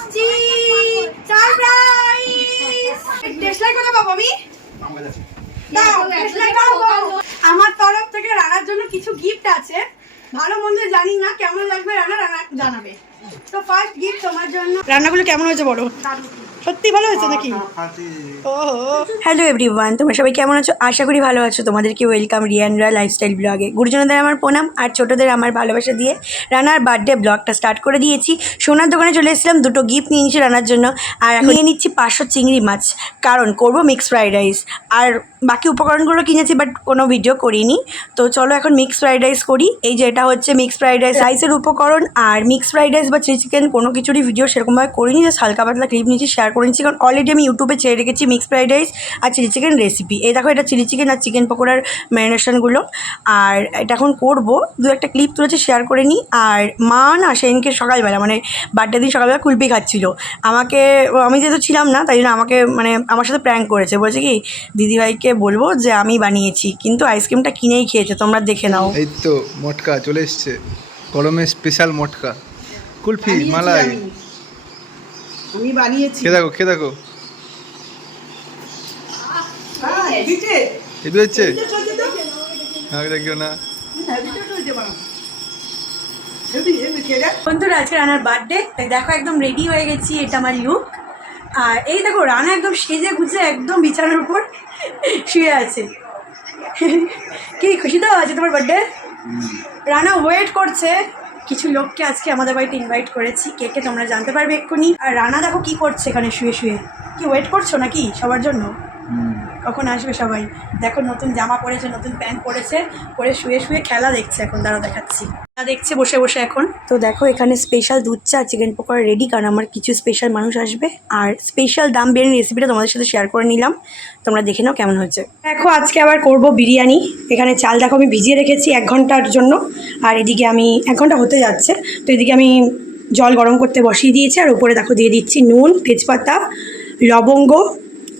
আসছি সারপ্রাইজ। টেসলাই কোথায় পাবো আমি? দাও টেসলাই দাও। আমার তরফ থেকে রানার জন্য কিছু গিফট আছে। ভালো মন্দ জানি না, কেমন লাগবে রানা জানাবে। তো ফার্স্ট গিফট তোমার জন্য। রান্নাগুলো কেমন হয়েছে বলো? সত্যি ভালো হয়েছে নাকি? হ্যালো এভরিওয়ান, তোমরা সবাই কেমন আছো? আশা করি ভালো আছো। তোমাদেরকে ওয়েলকাম রিয়ানরা লাইফস্টাইল ব্লগে। গুরুজনদের আমার প্রণাম আর ছোটোদের আমার ভালোবাসা দিয়ে রানার বার্থডে ব্লগটা স্টার্ট করে দিয়েছি। সোনার দোকানে চলে এসেছিলাম, দুটো গিফট নিয়ে নিচ্ছি রানার জন্য। আর নিয়ে নিচ্ছি 500 চিংড়ি মাছ, কারণ করব মিক্স ফ্রাইড রাইস। আর বাকি উপকরণগুলো কিনেছি বাট কোনো ভিডিও করিনি। তো চলো এখন মিক্স ফ্রাইড রাইস করি। এই যে এটা হচ্ছে মিক্স ফ্রাইড রাইস, রাইসের উপকরণ। আর মিক্স ফ্রাইড রাইস বা চিলি চিকেন কোনো কিছুরই ভিডিও সেরকমভাবে করিনি, জাস্ট হালকা পাতলা ক্লিপ নিয়েছি, শেয়ার করে নিচ্ছি। কারণ অলরেডি আমি ইউটিউবে ছেড়ে রেখেছি মিক্স ফ্রাইড রাইস আর চিলি চিকেন রেসিপি। এই দেখো, এটা চিলি চিকেন আর চিকেন পকোড়ার ম্যারিনেশনগুলো। আর এটা এখন করবো, দু একটা ক্লিপ তুলেছি, শেয়ার করে নিই। আর মা না সেদিনকে সকালবেলা, মানে বার্থডে দিন সকালবেলা কুলপি খাচ্ছিল। আমাকে, আমি যেহেতু ছিলাম না তাই জন্য আমাকে, মানে আমার সাথে প্র্যাঙ্ক করেছে। বলছে কি দিদিভাইকে বলবো যে আমি বানিয়েছি, কিন্তু আইসক্রিমটা কিনেই খেয়েছে, তোমরা দেখে নাও। এই তো মটকা চলে এসছে, গরমের স্পেশাল মটকা, কুলফি, মালাই। আমি বানিয়েছি, খেয়ে দেখো, খেয়ে দেখো। হেভি হচ্ছে, দেখিও না। বন্ধুরা আজকে রানার বার্থডে, তাই দেখো একদম রেডি হয়ে গেছি। এটা আমার লুক। আর এই দেখো রানা একদম সেজে গুজে একদম বিছানার উপর শুয়ে আছে। কি খুশি তো আছে তোমার বার্থডে? রানা ওয়েট করছে। কিছু লোককে আজকে আমাদের বাড়িতে ইনভাইট করেছি, কে কে তোমরা জানতে পারবে এক্ষুনি। আর রানা দেখো কি করছে এখানে শুয়ে শুয়ে। কি ওয়েট করছো নাকি সবার জন্য? কখন আসবে সবাই? দেখো নতুন জামা পরেছে, নতুন প্যান্ট পরেছে, পরে শুয়ে শুয়ে খেলা দেখছে। এখন দাঁড়া দেখাচ্ছি, দেখছে বসে বসে এখন। তো দেখো এখানে স্পেশাল দুধ চা চিকেন পকোড়া রেডি, কারণ আমার কিছু স্পেশাল মানুষ আসবে। আর স্পেশাল দাম বিরিয়ানি রেসিপিটা তোমাদের সাথে শেয়ার করে নিলাম, তোমরা দেখে নাও কেমন হয়েছে। দেখো আজকে আবার করব বিরিয়ানি। এখানে চাল দেখো আমি ভিজিয়ে রেখেছি 1 ঘন্টার জন্য। আর এদিকে আমি 1 ঘন্টা হতে যাচ্ছে, তো এদিকে আমি জল গরম করতে বসিয়ে দিয়েছি। আর উপরে দেখো দিয়ে দিচ্ছি নুন, তেজপাতা, লবঙ্গ,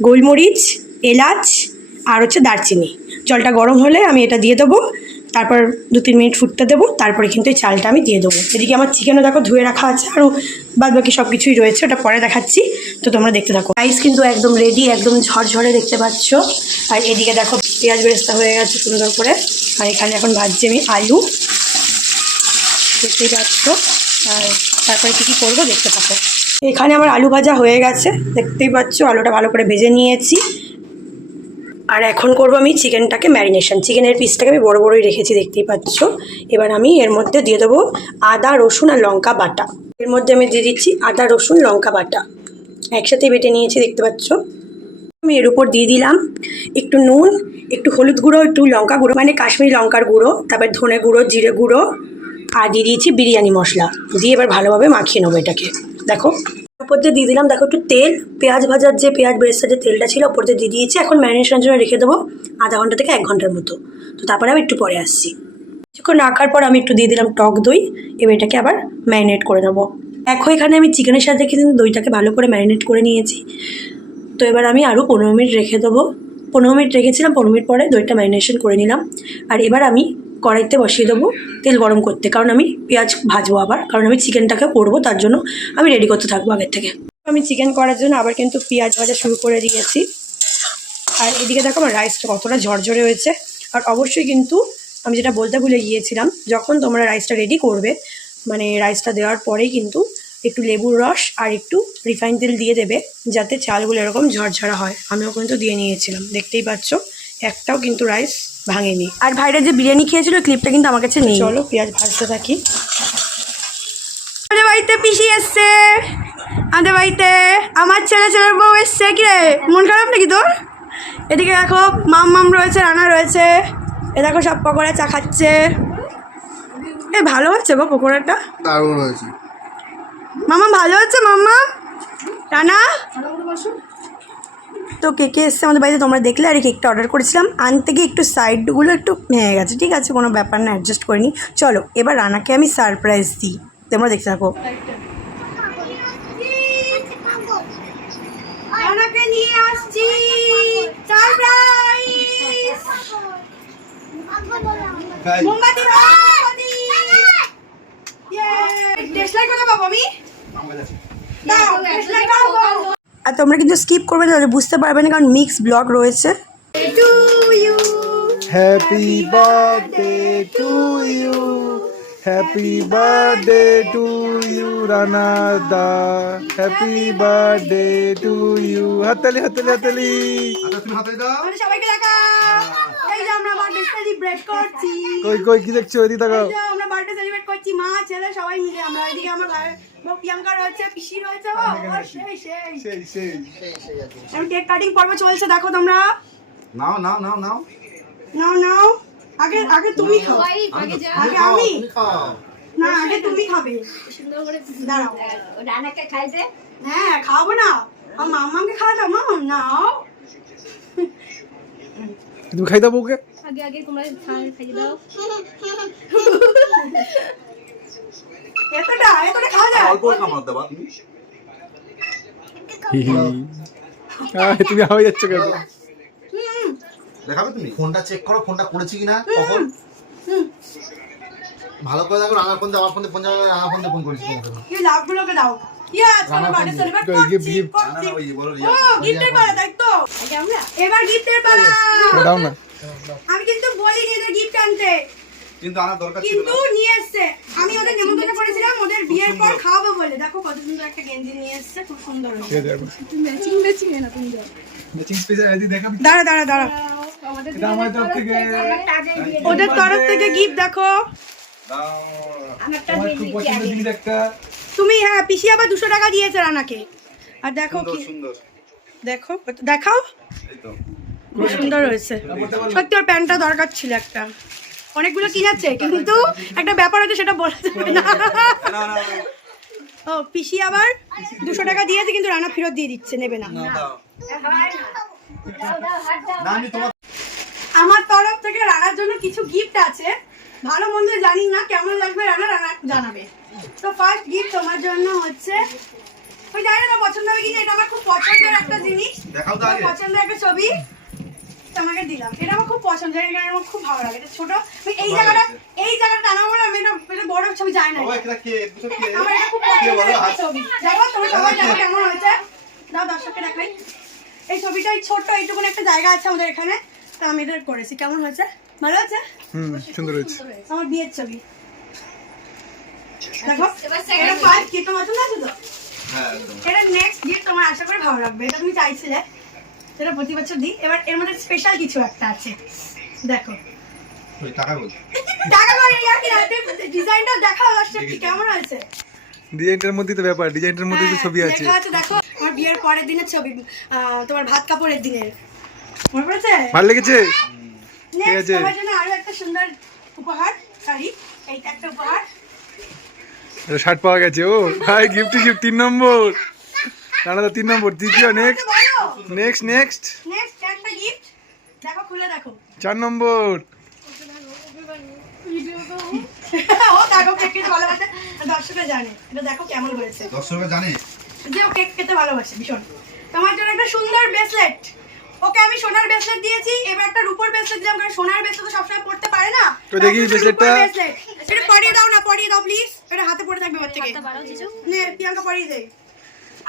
গোলমরিচ, এলাচ আর হচ্ছে দারচিনি। জলটা গরম হলে আমি এটা দিয়ে দেবো, তারপর 2-3 মিনিট ফুটতে দেবো, তারপরে কিন্তু এই চালটা আমি দিয়ে দেবো। এদিকে আমার চিকেনও দেখো ধুয়ে রাখা আছে, আরও বাদ বাকি সব কিছুই রয়েছে, ওটা পরে দেখাচ্ছি। তো তোমরা দেখতে থাকো। রাইস কিন্তু একদম রেডি, একদম ঝরঝরে দেখতে পাচ্ছ। আর এদিকে দেখো পেঁয়াজ বেরেস্তা হয়ে গেছে সুন্দর করে। আর এখানে এখন ভাজছি আমি আলু, দেখতেই পাচ্ছ। আর তারপরে কী কী করবো দেখতে থাকো। এখানে আমার আলু ভাজা হয়ে গেছে, দেখতেই পাচ্ছ। আলুটা ভালো করে ভেজে নিয়েছি। আর এখন করবো আমি চিকেনটাকে ম্যারিনেশন। চিকেনের পিসটাকে আমি বড় বড়ই রেখেছি, দেখতেই পাচ্ছ। এবার আমি এর মধ্যে দিয়ে দেবো আদা, রসুন আর লঙ্কা বাটা। এর মধ্যে আমি দিয়ে দিচ্ছি আদা, রসুন, লঙ্কা বাটা একসাথে বেটে নিয়েছি, দেখতে পাচ্ছ। আমি এর উপর দিয়ে দিলাম একটু নুন, একটু হলুদ গুঁড়ো, একটু লঙ্কা গুঁড়ো, মানে কাশ্মীরি লঙ্কার গুঁড়ো, তারপর ধনে গুঁড়ো, জিরে গুঁড়ো, আর দিয়ে দিয়েছি বিরিয়ানি মশলা। দিয়ে এবার ভালোভাবে মাখিয়ে নেবো এটাকে। দেখো উপর দিয়ে দিয়ে দিলাম দেখো একটু তেল, পেঁয়াজ ভাজার যে পেঁয়াজ বেরেস্তার যে তেলটা ছিল উপর দিয়ে দিয়ে দিয়েছি। এখন ম্যারিনেশনের জন্য রেখে দেবো আধা ঘন্টা থেকে 1 ঘন্টার মতো। তো তারপরে আমি একটু পরে আসছি। কিছুক্ষণ রাখার পর আমি একটু দিয়ে দিলাম টক দই। এবার এটাকে আবার ম্যারিনেট করে নেবো। দেখো এখানে আমি চিকেনের সাথে কিন্তু দইটাকে ভালো করে ম্যারিনেট করে নিয়েছি। তো এবার আমি আরও 15 মিনিট রেখে দেবো। 15 মিনিট রেখেছিলাম, 15 মিনিট পরে দইটা ম্যারিনেশন করে নিলাম। আর এবার আমি কড়াইতে বসিয়ে দেবো তেল গরম করতে, কারণ আমি পেঁয়াজ ভাজবো আবার, কারণ আমি চিকেনটাকে করবো, তার জন্য আমি রেডি করতে থাকবো আগের থেকে। আমি চিকেন করার জন্য আবার কিন্তু পেঁয়াজ ভাজা শুরু করে দিয়েছি। আর এদিকে দেখো আমার রাইসটা কতটা ঝরঝরে হয়েছে। আর অবশ্যই কিন্তু আমি যেটা বলতে ভুলে গিয়েছিলাম, যখন তোমরা রাইসটা রেডি করবে, মানে রাইসটা দেওয়ার পরেই কিন্তু একটু লেবুর রস আর একটু রিফাইন তেল দিয়ে দেবে, যাতে চালগুলো এরকম ঝরঝরা হয়। আমিও কিন্তু দিয়ে নিয়েছিলাম, দেখতেই পাচ্ছ একটাও কিন্তু রাইস ভাঙেনি। আর ভাইরা যে বিরিয়ানি খেয়েছিল ক্লিপটা কিন্তু আমার কাছে নেই। চলো পেঁয়াজ ভাজতে থাকি। আমাদের বাড়িতে পিসি এসছে, আমাদের বাড়িতে আমার ছেলের বউ এসছে। কি রে, মন খারাপ নাকি তোর? এদিকে দেখো মাম রয়েছে, রানা রয়েছে। এ দেখো সব পকোড়া চা খাচ্ছে। এ ভালো হচ্ছে গো পকোড়াটা, দারুণ হয়েছে। মামা ভালো হচ্ছে। মাম্মা, রানা। তো কেকে এসছে আমাদের বাড়িতে, তোমরা দেখলে। আর কেকটা অর্ডার করেছিলাম, আনতে গিয়ে একটু সাইডগুলো একটু ভেঙে গেছে, ঠিক আছে কোনো ব্যাপার না, অ্যাডজাস্ট করে নিই। চলো এবার রানাকে আমি সারপ্রাইজ দিই, তোমরা দেখতে থাকো। রানাকে নিয়ে আসছি সারপ্রাইজ। মোমবাতি দাও। টেসলাই কোথায় পাবো আমি? আর তোমরা কিন্তু স্কিপ করবে না, তাহলে বুঝতে পারবে না, কারণ মিক্স ব্লগ রয়েছে। Happy birthday to you, happy birthday to you Rana da, happy birthday to you. হাততালি হাততালি হাততালি। আমাদের সবাইকে দেখা। এই যে আমরা বার্থডে সেলিব্রেট করছি। কই কই কি দেখছো, এদিকে তাকাও। এই যে আমরা বার্থডে সেলিব্রেট করছি, মা ছেলে সবাই মিলে। আমরা এদিকে আমার প্রিয়াঙ্কা রয়েছে, পিসি রয়েছে। ও সেই সেই সেই আমি কেক কাটিং পর্ব চলছে, দেখো তোমরা। নাও নাও নাও নাও নাও নাও, আগে আগে তুমি খাও। আগে আমি না, আগে তুমি খাবে। দাঁড়াও, রানাকে খাইতে হ্যাঁ খাবো না, আমার মামাকে খাওয়াতো। মাম নাও, তুমি খাই দাও ওকে। আগে আগে তোমরা খাইয়ে দাও। এতটা এতটা খাওয়া যায়? অল্প খাবার দেবা তুমি। তুমি হয়ে যাচ্ছ কেন? দেখাবে তুমি ফোনটা চেক করো, ফোনটা করেছি কিনা কখন। ভালো করে দেখো, রানার ফোন দিয়ে আমার ফোন দিয়ে ফোন যাবে, রানার ফোন দিয়ে ফোন করেছি তোমাকে। কি লাভগুলোকে দাও। ইয়েস, আমরা বার্থডে সেলিব্রেট করছি। gift, না না ওই বলো ও গিফটের পালা, তাই তো? আগে আমরা এবার গিফটের পালা। দাও না। আমি কিন্তু বলিনি এদের গিফট আনতে, কিন্তু আনার দরকার ছিল কিন্তু না। নিয়ে এসছে। আমি ওদের নেমন্তন্ন করেছিলাম ওদের বিয়ের পর খাওয়াবো বলে। দেখো কত সুন্দর একটা গেঞ্জি নিয়ে এসছে, খুব সুন্দর হয়েছে। ম্যাচিং ম্যাচিং না তুমি দাও। ম্যাচিং স্পেশাল এদি দেখাবি। দাঁড়া দাঁড়া দাঁড়া, আমাদের এটা আমার তরফ থেকে। ওদের তরফ থেকে গিফট দেখো। দাও। আমারটা আমার দিয়ে খুব দিই পছন্দের আগে। জিনিস একটা। তুমি হ্যাঁ, পিসি আবার 200 টাকা দিয়েছে রানাকে। আর দেখো সুন্দর কি, সুন্দর। দেখো দেখাও, এই তো। খুব সুন্দর হয়েছে। সত্যি ওর প্যান্টটা দরকার ছিল একটা। অনেকগুলো কিনেছে, কিন্তু একটা ব্যাপার হচ্ছে সেটা বলা যাবে না। না না ও পিসি আবার 200 টাকা দিয়েছে, কিন্তু রানা ফেরত দিয়ে দিচ্ছে, নেবে না। না দাও। দাও দাও হাত দাও। না আমি তোমার আমার তরফ থেকে রানার জন্য কিছু গিফট আছে, ভালো মন্দ জানি না, কেমন লাগবে রানা রানা জানাবে। তো ফার্স্ট গিফট তোমার জন্য হচ্ছে, ওই জানি না পছন্দ হবে কিনা, এটা আমার খুব পছন্দের একটা জিনিস। দেখাও তো আগে। পছন্দের একটা ছবি তোমাকে দিলাম, এটা আমার খুব পছন্দের, এটা আমার খুব ভালো লাগে। এটা ছোট, আমি এই জায়গাটা টানা বলে আমি এটা বড় ছবি যায় না। ও এটা কে দুটো কে আমার এটা খুব কে পছন্দের বলো একটা হাত ছবি। দেখো তোমরা সবাই জানো কেমন হয়েছে, দাও দর্শককে দেখাই। এই ছবিটা এই ছোট্ট এইটুকুন একটা জায়গা আছে আমাদের এখানে, তো আমি এটা করেছি। কেমন হয়েছে? ভালো হয়েছে? সুন্দর হয়েছে। আমার বিয়ের ছবি দেখো। এবার এটা second ফার্স্ট গিফট তোমার জন্য আছে তো? হ্যাঁ একদম। এটা নেক্সট গিফট তোমার আশা করি ভালো লাগবে, এটা তুমি চাইছিলে, সেটা প্রতি বছর দিই। এবার এর মধ্যে স্পেশাল কিছু একটা আছে, দেখো। ওই টাকা বল। টাকা করে আর কি রাতে ডিজাইনটা দেখাও দর্শককে কেমন হয়েছে। ডিজাইনটার মধ্যেই তো ব্যাপার, ডিজাইনটার মধ্যে তো ছবি আছে। লেখা আছে দেখো, আমার বিয়ের পরের দিনের ছবি, তোমার ভাত কাপড়ের দিনের। মনে পড়েছে? ভালো লেগেছে? Next, আছে। তোমার জন্য আরো একটা সুন্দর উপহার, শাড়ি, এইটা একটা উপহার। এটা শার্ট পাওয়া গেছে। ও ভাই, গিফট 3 নম্বর। রানা দা 3 নম্বর। দ্বিতীয় নেক্সট নেক্সট নেক্সট নেক্সট একটা গিফট দেখো, খুলে দেখো। 4 নম্বর। ও দেখো কেক খেতে ভালোবাসে, দর্শকরা জানে। এটা দেখো কেমন হয়েছে, দর্শকরা জানে। যে ও কেক খেতে ভালোবাসে ভীষণ। তোমার জন্য একটা সুন্দর ব্রেসলেট। ওকে আমি সোনার ব্রেসলেট দিয়েছি, এবার একটা রূপোর ব্রেসলেট দিলাম, কারণ সোনার ব্রেসলেট তো সবসময় পড়তে পারে না। তো দেখি একটা ব্রেসলেটটা। রূপোর ব্রেসলেট। এটা পরিয়ে দাও না, পরিয়ে দাও প্লিজ। এটা হাতে পড়ে থাকবে এবার থেকে। নে প্রিয়াঙ্কা পরিয়ে দে।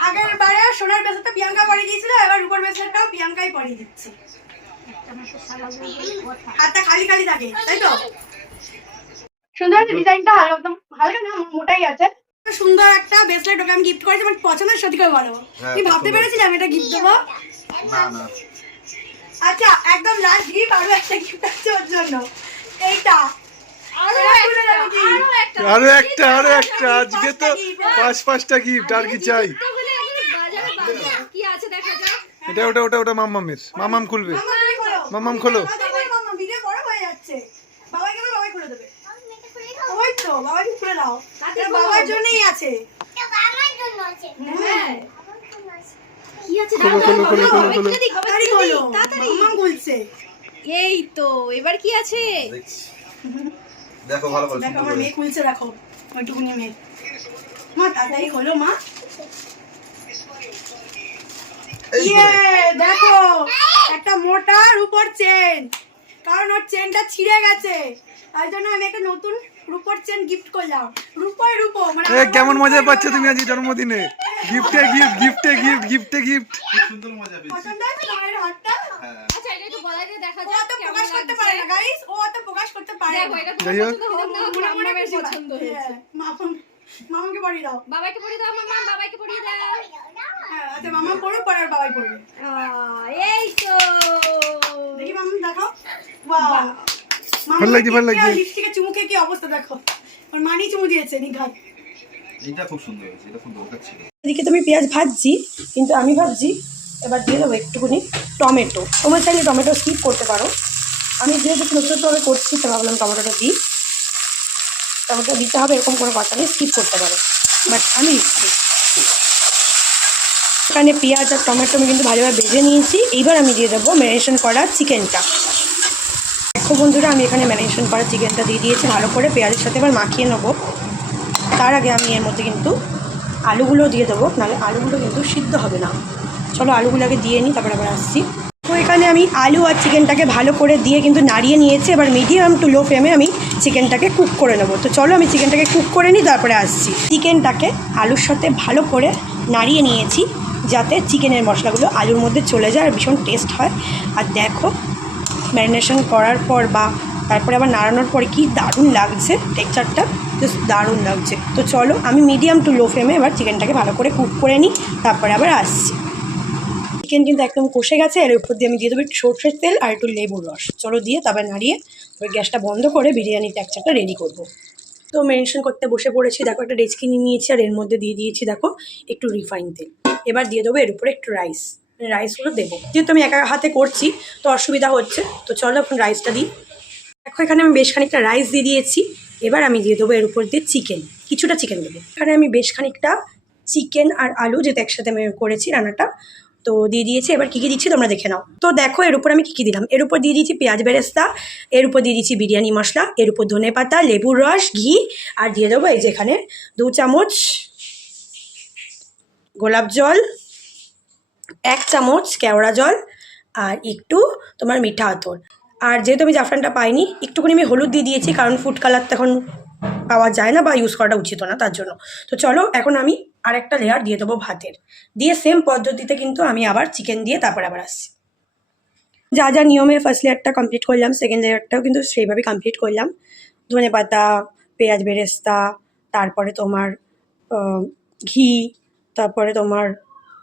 আগের বারে সোনার ব্রেসলেটটা প্রিয়াঙ্কা পরিয়ে দিয়েছিল, এবার রূপোর ব্রেসলেটটাও প্রিয়াঙ্কাই পরিয়ে দিচ্ছে। হাতটা খালি খালি থাকে, তাই তো? সুন্দর আছে ডিজাইনটা, একদম হালকা না, মোটাই আছে। সুন্দর একটা ব্রেসলেট ওকে আমি গিফট করেছি, আমার পছন্দের, সত্যি করে বলো। হ্যাঁ, আমি ভাবতে সুন্দর। পেরেছিলাম এটা গিফট দেবো। না না আচ্ছা একদম লাস্ট গিফট, আরো একটা গিফট আছে ওর জন্য, এইটা। আরো একটা আজকে তো 5টা গিফট, আর কি চাই? কি আছে দেখা যাক। এটা ওটা মাম্মামের। মাম্মাম খুলবে। মাম্মাম খোলো। ভিডিও বড় হয়ে যাচ্ছে, বাবাকে বলো, বাবাই খুলে দেবে। ওই তো বাবাকে খুলে দাও, এটা বাবার জন্যই আছে। হ্যাঁ কি আছে খোলো, খোলো, খোলো, খোলো, খোলো। তাড়াতাড়ি খোলো, মাম্মাম খুলছে। এই তো এবার কি আছে? দেখছি। দেখো ভালো করে দেখো সুন্দর আমার করে। মেয়ে খুলছে, দেখো ওইটুকুনি মেয়ে। মা তাড়াতাড়ি খোলো মা। এই ইয়ে করে। দেখো একটা মোটার উপর চেন, কারণ ওর চেনটা ছিঁড়ে গেছে, তাই জন্য আমি একটা নতুন রূপোর চেন গিফট করলাম। রূপো মানে এ, কেমন মজা পাচ্ছ তুমি আজ জন্মদিনে? গিফটে গিফট গিফটে গিফট গিফটে গিফট। সুন্দর মজা পেয়েছি। পছন্দ হয়েছে মায়ের হাতটা? আচ্ছা এটা একটু গলায় দিয়ে দেখা ও যাক অত কেমন প্রকাশ করতে পারে না লাগছে। গাইস, ও অত প্রকাশ করতে পারে দেখো না। এটা যাই তোমার হোক। পছন্দ হোক না হোক, মনে মনে আমার খুশি হয়। পছন্দ হয়েছে। মামাকে পরিয়ে দাও। বাবাইকে পরিয়ে দাও মামা, বাবাইকে পরিয়ে দাও। হ্যাঁ, আচ্ছা মামা পড়ুক, পরে আর বাবাই পড়বে। এই তো দেখি মামা দেখো। বাহ, ভালো লাগছে, ভালো লাগছে। লিপস্টিকে চুমুকে কি অবস্থা দেখো, ওর মানি চুমু দিয়েছে নিঘাত। এটা খুব সুন্দর হয়েছে, এটা খুব দরকার ছিল। এদিকে তুমি পেঁয়াজ ভাজছি, কিন্তু আমি ভাবছি এবার দিয়ে দেবো একটুখানি টমেটো। তোমরা চাইলে টমেটো স্কিপ করতে পারো, আমি যেহেতু ছোটোভাবে করছি তো ভাবলাম টমেটোটা দিই। টমেটো দিতে হবে এরকম কোনো কথা নেই, স্কিপ করতে পারো, বাট আমি দিচ্ছি। এখানে পেঁয়াজ আর টমেটো আমি কিন্তু ভালোভাবে ভেজে নিয়েছি। এইবার আমি দিয়ে দেবো ম্যারিনেশন করা চিকেনটা। দেখো বন্ধুরা, আমি এখানে ম্যারিনেশন করা চিকেনটা দিয়ে দিয়েছি ভালো করে, পেঁয়াজের সাথে এবার মাখিয়ে নেবো। তার আগে আমি এর মধ্যে কিন্তু আলুগুলো দিয়ে দেবো, নাহলে আলুগুলো কিন্তু সিদ্ধ হবে না। চলো আলুগুলো আগে দিয়ে নিই, তারপরে আবার আসছি। তো এখানে আমি আলু আর চিকেনটাকে ভালো করে দিয়ে কিন্তু নাড়িয়ে নিয়েছি। এবার মিডিয়াম টু লো ফ্লেমে আমি চিকেনটাকে কুক করে নেবো। তো চলো আমি চিকেনটাকে কুক করে নিই, তারপরে আসছি। চিকেনটাকে আলুর সাথে ভালো করে নাড়িয়ে নিয়েছি, যাতে চিকেনের মশলাগুলো আলুর মধ্যে চলে যায় আর ভীষণ টেস্ট হয়। আর দেখো ম্যারিনেশন করার পর বা তারপরে আবার নাড়ানোর পরে কি দারুণ লাগছে, টেক্সচারটা জাস্ট দারুণ লাগছে। তো চলো আমি মিডিয়াম টু লো ফ্লেমে এবার চিকেনটাকে ভালো করে কুক করে নিই, তারপরে আবার আসছি। চিকেন কিন্তু একদম কষে গেছে, এর উপর দিয়ে আমি দিয়ে দেবো একটু সরষের তেল আর একটু লেবুর রস। চলো দিয়ে তারপরে নাড়িয়ে ওই গ্যাসটা বন্ধ করে বিরিয়ানির টেক্সচারটা রেডি করব। তো ম্যারিনেশন করতে বসে পড়েছি, দেখো একটা ডেচকি নিয়ে নিয়েছি আর এর মধ্যে দিয়ে দিয়েছি দেখো একটু রিফাইন তেল। এবার দিয়ে দেবো এর উপরে একটু রাইসগুলো দেবো। যেহেতু আমি একা হাতে করছি তো অসুবিধা হচ্ছে, তো চলো এখন রাইসটা দিই। দেখো এখানে আমি বেশ খানিকটা রাইস দিয়ে দিয়েছি। এবার আমি দিয়ে দেবো এর উপর দিয়ে কিছুটা চিকেন দেবো। এখানে আমি বেশ খানিকটা চিকেন আর আলু যেটা একসাথে আমি করেছি রান্নাটা, তো দিয়ে দিয়েছি। এবার কী কী দিচ্ছি তোমরা দেখে নাও। তো দেখো এর উপর আমি কী দিলাম। এর উপর দিয়ে দিয়েছি পেঁয়াজ বেরেস্তা, এর উপর দিয়ে দিয়েছি বিরিয়ানি মশলা, এর উপর ধনেপাতা, লেবুর রস, ঘি, আর দিয়ে দেবো এই যে এখানে 2 চামচ গোলাপ জল, 1 চামচ কেওড়া জল, আর একটু তোমার মিঠা আতর। আর যেহেতু আমি জাফরানটা পাইনি, একটুখানি আমি হলুদ দিয়ে দিয়েছি, কারণ ফুড কালার তো এখন পাওয়া যায় না বা ইউজ করাটা উচিত না, তার জন্য। তো চলো এখন আমি আরেকটা লেয়ার দিয়ে দেবো ভাতের, দিয়ে সেম পদ্ধতিতে কিন্তু আমি আবার চিকেন দিয়ে তারপর আবার আসছি। যা যা নিয়মে ফার্স্ট লেয়ারটা কমপ্লিট করলাম, সেকেন্ড লেয়ারটাও কিন্তু সেইভাবে কমপ্লিট করলাম। ধনেপাতা, পেঁয়াজ বেরেস্তা, তারপরে তোমার ঘি, তারপরে তোমার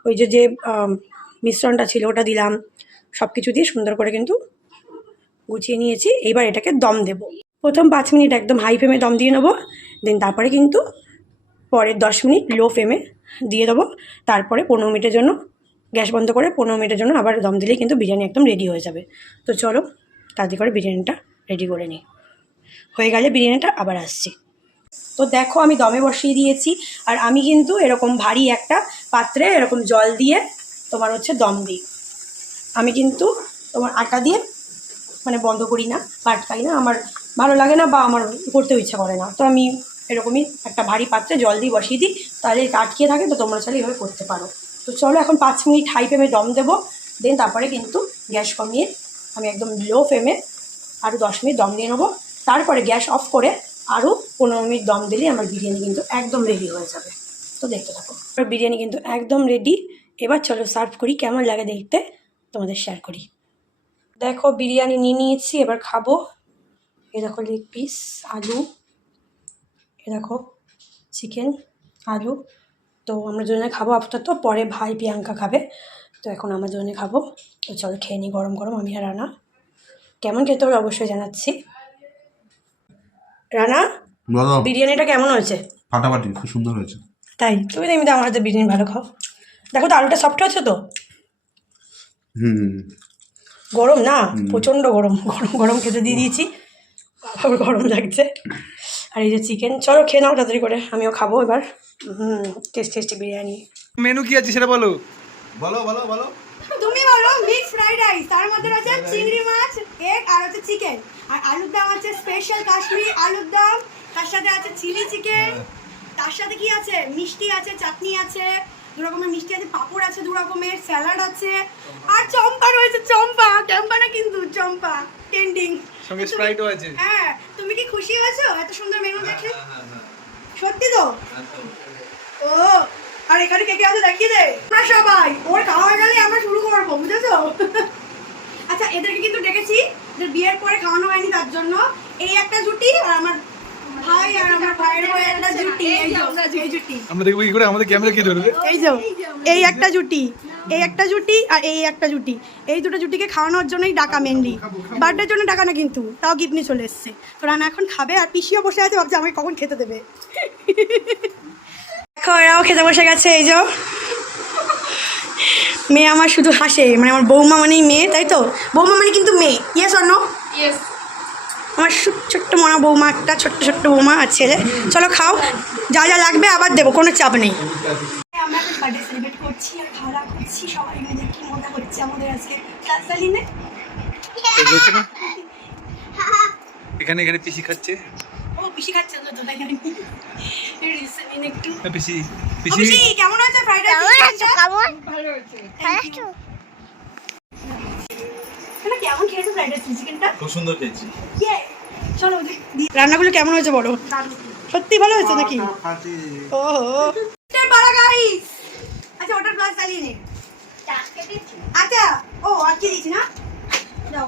ওই যে মিশ্রণটা ছিল ওটা দিলাম, সব কিছু দিয়ে সুন্দর করে কিন্তু গুছিয়ে নিয়েছি। এইবার এটাকে দম দেব। প্রথম 5 মিনিট একদম হাই ফ্লেমে দম দিয়ে নেবো, দেন তারপরে কিন্তু পরের 10 মিনিট লো ফ্লেমে দিয়ে দেবো। তারপরে 15 মিনিটের জন্য গ্যাস বন্ধ করে 15 মিনিটের জন্য আবার দম দিলেই কিন্তু বিরিয়ানি একদম রেডি হয়ে যাবে। তো চলো তাড়াতাড়ি করে বিরিয়ানিটা রেডি করে নিই। হয়ে গেলে বিরিয়ানিটা আবার আসছি। তো দেখো আমি দমে বসিয়ে দিয়েছি, আর আমি কিন্তু এরকম ভারী একটা পাত্রে এরকম জল দিয়ে তোমার হচ্ছে দম দিই। আমি কিন্তু তোমার আটা দিয়ে মানে বন্ধ করি না, পাটকাই না, আমার ভালো লাগে না বা আমার করতেও ইচ্ছা করে না। তো আমি এরকমই একটা ভারী পাত্রে জল দিয়ে বসিয়ে দিই, তাহলে এটা আটকিয়ে থাকে। তো তোমরা চাইলে এইভাবে করতে পারো। তো চলো এখন 5 মিনিট হাই ফ্লেমে দম দেবো, দেন তারপরে কিন্তু গ্যাস কমিয়ে আমি একদম লো ফ্লেমে আরও 10 মিনিট দম দিয়ে নেবো। তারপরে গ্যাস অফ করে আরও 15 মিনিট দম দিলে আমার বিরিয়ানি কিন্তু একদম রেডি হয়ে যাবে। তো দেখতে থাকো, বিরিয়ানি কিন্তু একদম রেডি। এবার চলো সার্ভ করি, কেমন লাগে দেখতে তোমাদের শেয়ার করি। দেখো বিরিয়ানি নিয়ে নিয়েছি, এবার খাবো। এ দেখো লেগ পিস, আলু, এ দেখো চিকেন, আলু। তো আমরা দুজনে খাবো আপাতত, পরে ভাই প্রিয়াঙ্কা খাবে। তো এখন আমার দুজনে খাবো। তো চলো খেয়ে নিই গরম গরম। আমি আর রানা কেমন খেতে হবে অবশ্যই জানাচ্ছি। রানা, বিরিয়ানিটা কেমন হয়েছে? ফাটাফাটি, খুব সুন্দর হয়েছে। তাই? তুমি তো এমনিতে আমার হাতে বিরিয়ানি ভালো খাও। দেখো তো আলুটা সফট আছে তো? গরম না, প্রচণ্ড গরম। গরম গরম খেতে দিয়ে দিয়েছি, আবার গরম লাগছে। আর এই যে চিকেন, চলো খেয়ে নাও তাড়াতাড়ি করে, আমিও খাবো এবার। টেস্টি বিরিয়ানি। মেনু কি আছে সেটা বলো। বলো বলো বলো। তুমি বলো। মিক্স ফ্রাইড রাইস, তার মধ্যে আছে চিংড়ি মাছ, এগ আর হচ্ছে চিকেন, আর আলুর দম আছে স্পেশাল কাশ্মীরি আলুর দম, তার সাথে আছে চিলি চিকেন, তার সাথে কি আছে মিষ্টি আছে, চাটনি আছে, 2 রকমের মিষ্টি আছে, পাঁপড় আছে 2 রকমের, স্যালাড আছে, আর চম্পা রয়েছে। ক্যাম্পা না কিন্তু চম্পা ট্রেন্ডিং, সঙ্গে স্প্রাইটও আছে। হ্যাঁ, তুমি কি খুশি হয়েছো এত সুন্দর মেনু দেখে? সত্যি তো? ও আর এখানে কে কে আছে দেখিয়ে দে আমরা সবাই ওর খাওয়া হয়ে গেলে আমরা শুরু করবো বুঝেছো আচ্ছা এদেরকে কিন্তু ডেকেছি এদের বিয়ের পরে খাওয়ানো হয়নি তার জন্য এই একটা জুটি আর আমার ভাই আর আমার ভাইয়ের একটা জুটি এই জুটি আমরা দেখবো কি করে আমাদের ক্যামেরা কি ধরবে এই একটা জুটি আর এই একটা জুটি এই দুটো জুটিকে খাওয়ানোর জন্যই ডাকা মেনলি বার্থডের জন্য ডাকা না কিন্তু তাও গিফট নিয়ে চলে এসছে তো রানা এখন খাবে আর পিসিও বসে আছে ভাবছে আমাকে কখন খেতে দেবে দেখো এরাও খেতে বসে গেছে এই যে মেয়ে আমার শুধু হাসে মানে আমার বৌমা মানেই মেয়ে তাই তো বৌমা মানে কিন্তু মেয়ে ইয়েস অর নো আমার ছোট্ট মনা বৌমা একটা ছোট্ট বৌমা আর ছেলে চলো খাও যা যা লাগবে আবার দেবো কোনো চাপ নেই আমরা এখন বার্থডে সেলিব্রেট করছি আর খাওয়া দাওয়া করছি সবাই মিলে কি মজা হচ্ছে আমাদের আজকে ক্লাসলিনে এখানে এখানে পিসি খাচ্ছে ও পিসি খাচ্ছে তো তাই জানি রিসেন্টলি একটু পিসি পিসি কেমন আছে ফ্রাইড রাইস কেমন ভালো হয়েছে কেমন খেয়েছো ফ্রাইড রাইস চিকেনটা খুব সুন্দর খেয়েছি চলো রান্নাগুলো কেমন হয়েছে বলো সত্যি ভালো হয়েছে নাকি ও পাড়া গাইস আচ্ছা ওটার প্লাস চালিয়ে নে আচ্ছা ও আর কি দিচ্ছি না দাও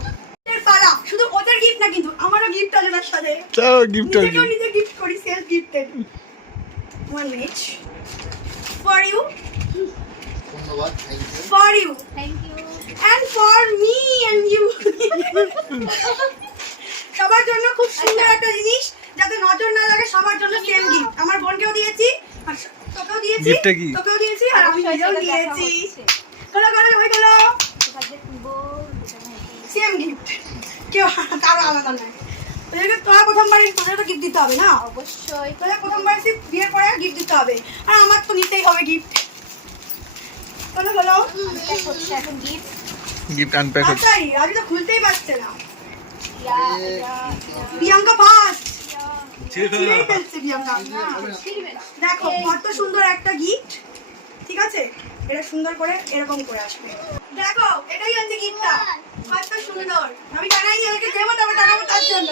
পাড়া শুধু ওদের গিফট না কিন্তু আমারও গিফট আছে তার সাথে চাও গিফট নিজে গিফট করি self gifted 1 minute for you ধন্যবাদ thank you for you thank you and for me and you সবার জন্য খুব সুন্দর একটা জিনিস যাতে নজর না লাগে সবার জন্য সেম গিফট আমার বোনকেও দিয়েছি আর তোকেও দিয়েছি গিফটটা কি তোকেও দিয়েছি আর আমি নিজেও দিয়েছি চলো হয়ে গেল সেম গিফট কেউ কারো আলাদা নয় তোদেরকে তোরা প্রথমবার তোদের তো গিফট দিতে হবে না অবশ্যই তোদের প্রথমবার বিয়ের পরে গিফট দিতে হবে আর আমার তো নিতেই হবে গিফট চলো হচ্ছে এখন গিফট গিফট আনপ্যাক হচ্ছে আচ্ছা আজ তো খুলতেই পারছে না প্রিয়াঙ্কা ফার্স্ট ছিঁড়েই ফেলছে প্রিয়াঙ্কা দেখো কত সুন্দর একটা গিফট ঠিক আছে এটা সুন্দর করে এরকম করে আসবে দেখো এটাই হচ্ছে গিফটটা কত সুন্দর আমি জানাই নি ওকে দেবো তবে টাকাবো তার জন্য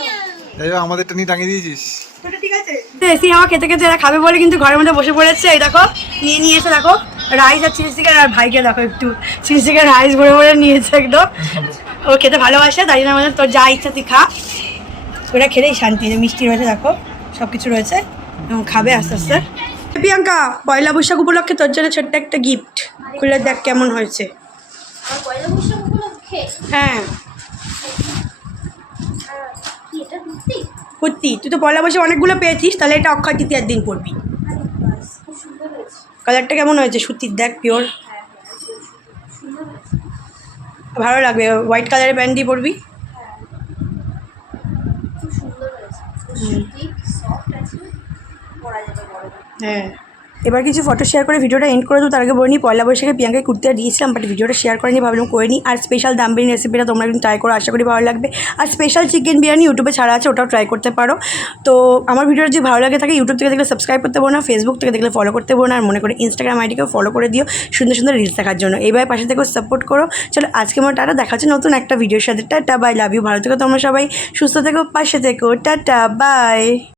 যাই হোক আমাদেরটা নিয়ে টাঙিয়ে দিয়েছিস ওটা ঠিক আছে এসি হাওয়া খেতে খেতে এরা খাবে বলে কিন্তু ঘরের মধ্যে বসে পড়েছে এই দেখো নিয়ে এসে দেখো রাইস আর চিলি চিকেন আর ভাইকে দেখো একটু চিলি চিকেন রাইস ভরে নিয়েছে একদম ও খেতে ভালোবাসে তাই জন্য আমাদের তোর যা ইচ্ছা তুই খা ওটা খেলেই শান্তি মিষ্টি রয়েছে দেখো সব কিছু রয়েছে এবং খাবে আস্তে আস্তে প্রিয়াঙ্কা পয়লা বৈশাখ উপলক্ষে তোর জন্য ছোট্ট একটা গিফট খুলে দেখ কেমন হয়েছে আর পয়লা বৈশাখ উপলক্ষে হ্যাঁ কি এটা সত্যি সত্যি তুই তো পয়লা বৈশাখ অনেকগুলো পেয়েছিস তাহলে এটা অক্ষয় তৃতীয়ার দিন পড়বি খুব সুন্দর হয়েছে কালারটা কেমন হয়েছে সুতির দেখ পিওর সুন্দর হয়েছে ভালো লাগবে হোয়াইট কালারের প্যান্ট দিয়ে পরবি খুব সুন্দর হয়েছে সুতি সফট আছে পরা যাবে বড় হ্যাঁ এবার কিছু ফটো শেয়ার করে ভিডিওটা এন্ড করে দেবো তার আগে বলিনি পয়লা বৈশাখে প্রিয়াঙ্কাকে কুর্তিটা দিয়েছিলাম বাট ভিডিওটা শেয়ার করেনি ভাবলাম করে নিই আর স্পেশাল দাম বিরিয়ানি রেসিপিটা তোমরা কিন্তু ট্রাই করো আশা করি ভালো লাগবে আর স্পেশাল চিকেন বিরিয়ানি ইউটিউবে ছাড়া আছে ওটাও ট্রাই করতে পারো তো আমার ভিডিওটা যদি ভালো লাগে থাকে ইউটিউব থেকে দেখলে সাবস্ক্রাইব করতে পারো না ফেসবুক থেকে দেখলে ফলো করতে পারো না আর মনে করে ইনস্টাগ্রাম আইডিকেও ফলো করে দিও সুন্দর সুন্দর রিলস দেখার জন্য এইভাবে পাশে থেকেও সাপোর্ট করো চলো আজকে আমার টাটা দেখা হচ্ছে নতুন একটা ভিডিওর সাথে টাটা বাই লাভ ইউ ভালো থেকো তোমরা সবাই সুস্থ থেকো পাশে থেকো টাটা বাই